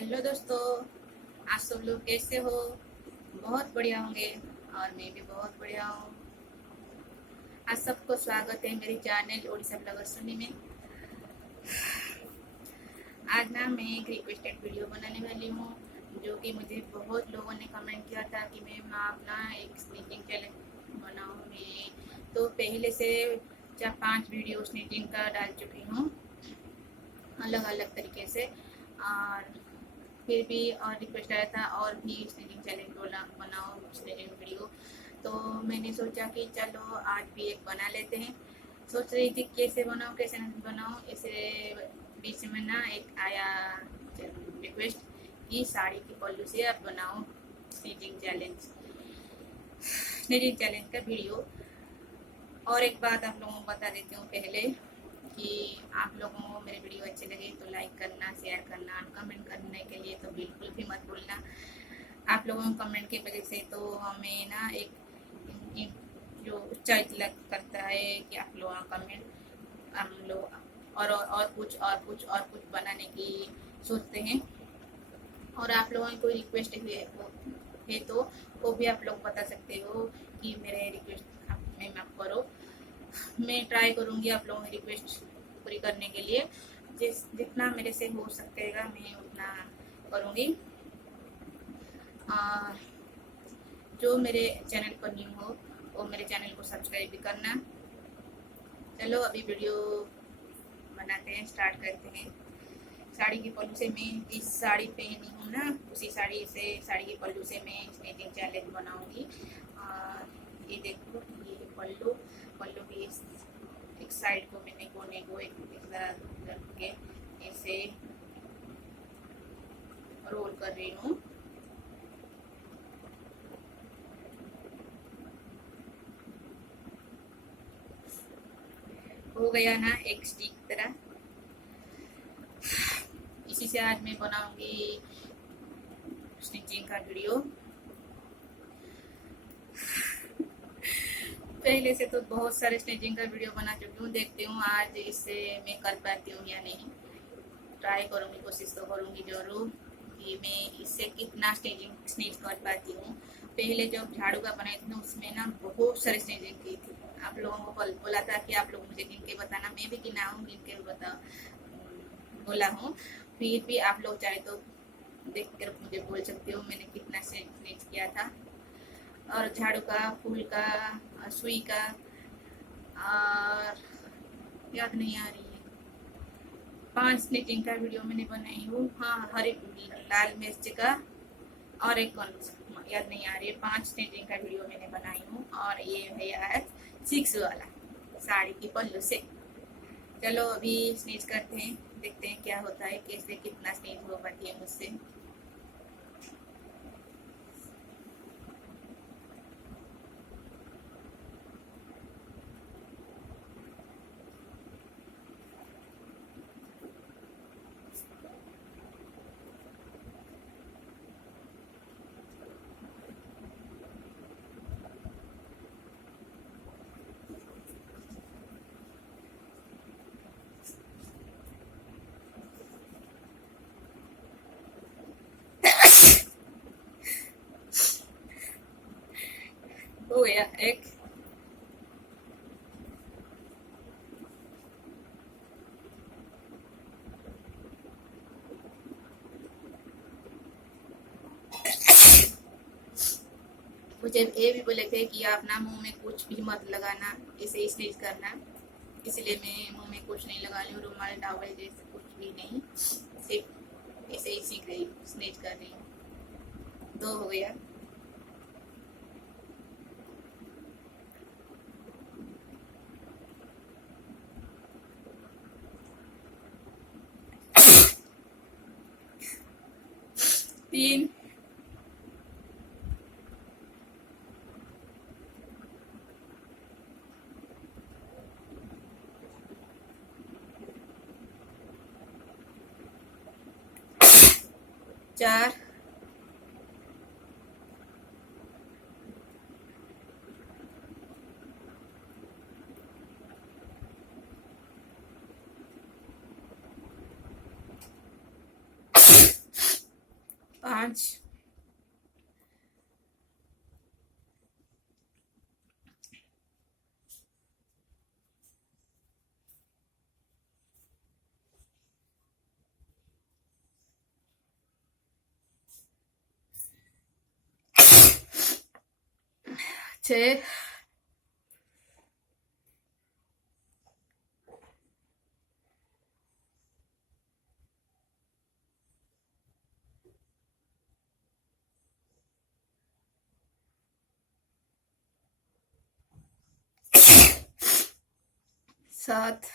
Hello दोस्तों, आप सब लोग कैसे हो? बहुत बढ़िया होंगे और मैं भी बहुत बढ़िया हूँ। आज सबको स्वागत है मेरी चैनल ओडिशा ब्लॉगर सुनी में। आज ना मैं एक रिक्वेस्टेड वीडियो बनाने वाली हूँ, जो कि मुझे बहुत लोगों ने कमेंट किया था कि मैं अपना एक स्नीचिंग चैलेंज बनाऊँ। मैं तो पहले से 4-5 वीडियो स्नीचिंग का डाल चुकी हूँ अलग अलग तरीके से, और फिर भी और रिक्वेस्ट आया था और भी स्नीचिंग चैलेंज बनाओ स्नीचिंग वीडियो। तो मैंने सोचा कि चलो आज भी एक बना लेते हैं। सोच रही थी कैसे बनाऊँ कैसे नहीं बनाऊँ, इसे बीच में ना एक आया रिक्वेस्ट कि साड़ी की पल्लू से आप बनाओ स्नीचिंग चैलेंज का वीडियो। और एक बात आप लोगों को बता देती हूँ पहले कि आप लोगों को मेरे वीडियो अच्छे लगे तो लाइक करना, शेयर करना और कमेंट करने के लिए तो बिल्कुल भी मत भूलना। आप लोगों को कमेंट की वजह से तो हमें ना एक जो उत्साहित करता है कि आप लोगों का कमेंट हम लोग और कुछ बनाने की सोचते हैं। और आप लोगों की कोई रिक्वेस्ट है तो वो भी आप लोग बता सकते हो कि मेरे रिक्वेस्ट में आप करो। मैं ट्राई करूँगी आप लोगों की रिक्वेस्ट पूरी करने के लिए। जितना मेरे से हो सकेगा मैं उतना करूँगी। जो मेरे चैनल पर न्यू हो वो मेरे चैनल को सब्सक्राइब भी करना। चलो अभी वीडियो बनाते हैं, स्टार्ट करते हैं। साड़ी के पल्लू से मैं जिस साड़ी पहनी हूँ ना उसी साड़ी के पल्लू से मैं स्नीचिंग चैलेंज बनाऊँगी। ये देखो, ये पल्लू की एक साइड को मैंने कोने को एक रख के ऐसे रोल कर रही हूँ। हो गया ना एक स्टिक तरह। इसी से आज मैं बनाऊंगी स्टिचिंग का वीडियो। पहले से तो बहुत सारे स्टिचिंग का वीडियो बना चुकी हूँ, देखती हूँ आज इससे मैं कर पाती हूँ या नहीं। ट्राई करूँगी, कोशिश तो करूँगी जरूर कि मैं इससे कितना स्टिच कर पाती हूँ। पहले जब झाड़ू का बनाई थी उसमें ना बहुत सारी स्टिचिंग की थी। आप लोगों को बोला था कि आप लोग मुझे गिन के बताना, मैं भी गिनाऊँ, गिन के बोला हूँ। फिर भी आप लोग चाहे तो देख कर मुझे बोल सकते हो मैंने कितना स्टिच किया था। और झाड़ू का, फूल का, सुई का, और याद नहीं आ रही है, 5 स्टिचिंग का वीडियो मैंने बनाई हूँ। हाँ, हरे लाल मिर्च का और एक कौन याद नहीं आ रही है। 5 स्टिचिंग का वीडियो मैंने बनाई हूँ और ये है आज 6 वाला साड़ी की पल्लू से। चलो अभी स्टिच करते हैं, देखते हैं क्या होता है, कैसे कितना स्टिच हो पाती है मुझसे। हो गया एक। मुझे ये भी बोले थे कि आप ना मुंह में कुछ भी मत लगाना, इसे स्टिच करना, इसलिए मैं मुंह में कुछ नहीं लगा रही हूँ। रुमाल, टॉवल जैसे कुछ भी नहीं, सिर्फ ऐसे ही सीख रही हूँ, स्टिच कर रही हूँ। 2 हो गया। तीन। 4। 5। 5 6 7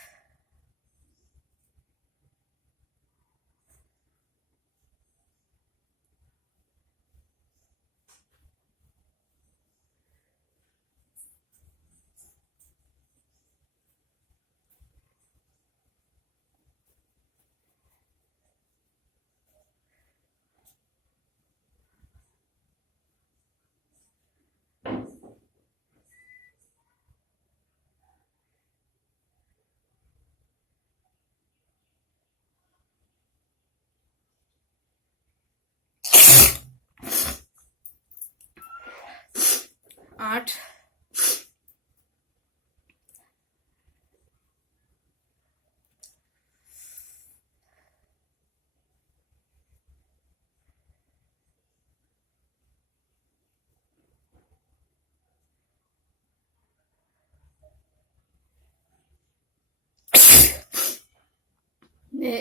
8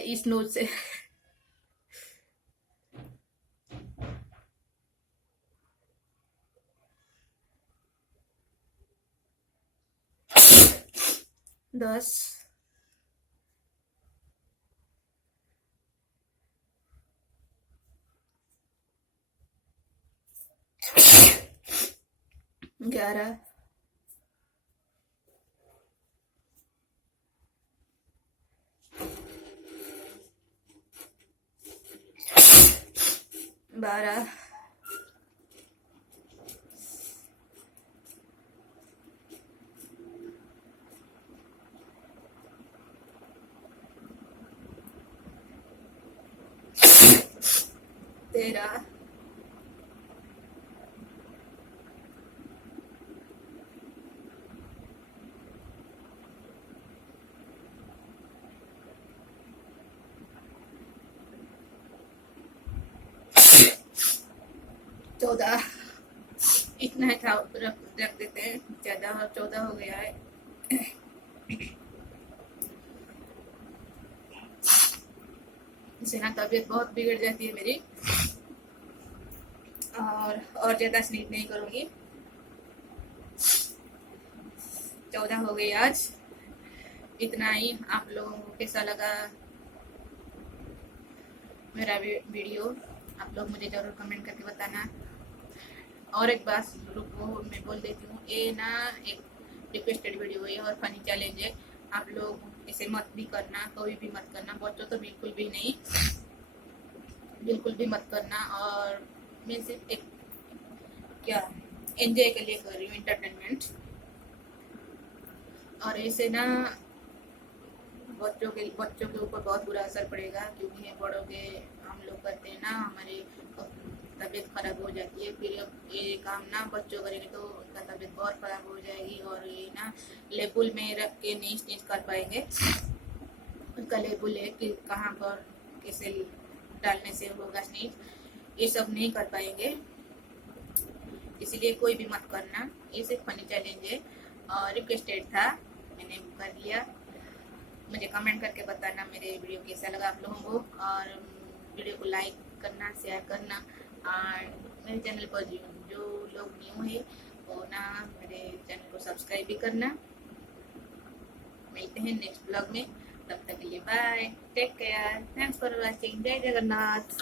इस नोट से 10 11 12 13 14 इतना ही था, रख देते हैं। 14 हो गया है। इससे ना तबीयत बहुत बिगड़ जाती है मेरी, और ज्यादा स्नीप नहीं करूंगी। 14 हो गई आज। इतना ही। आप लोगों को कैसा लगा मेरा वीडियो, आप लोग मुझे जरूर कमेंट करके बताना। और एक बात रुको मैं बोल देती हूँ, ये ना एक रिक्वेस्टेड वीडियो है और फनी चैलेंज है। आप लोग इसे मत भी करना, कोई भी मत करना, बच्चों तो बिल्कुल भी नहीं, बिल्कुल भी मत करना। और मैं सिर्फ एक क्या एंजॉय के लिए कर रही हूँ, इंटरटेनमेंट। और ऐसे ना बच्चों के ऊपर बहुत बुरा असर पड़ेगा, क्योंकि ये बड़ों के हम लोग करते हैं ना, हमारी तबीयत खराब हो जाती है। फिर ये काम ना बच्चों करेंगे तो उनका तबीयत बहुत खराब हो जाएगी, और ये ना लेबुल में रख के नहीं स्नीज कर पाएंगे। उनका लेबुल है कि कहाँ पर कैसे डालने से होगा स्नीज, ये सब नहीं कर पाएंगे। इसलिए कोई भी मत करना। ये सिर्फ फनी चैलेंज है और रिक्वेस्टेड था, मैंने कर दिया। मुझे कमेंट करके बताना मेरे वीडियो कैसा लगा आप लोगों को, और वीडियो को लाइक करना, शेयर करना। और मेरे चैनल पर जो लोग न्यू है वो ना मेरे चैनल को सब्सक्राइब भी करना। मिलते हैं नेक्स्ट ब्लॉग में, तब तक के लिए bye, take care, thanks for watching, जय जगन्नाथ।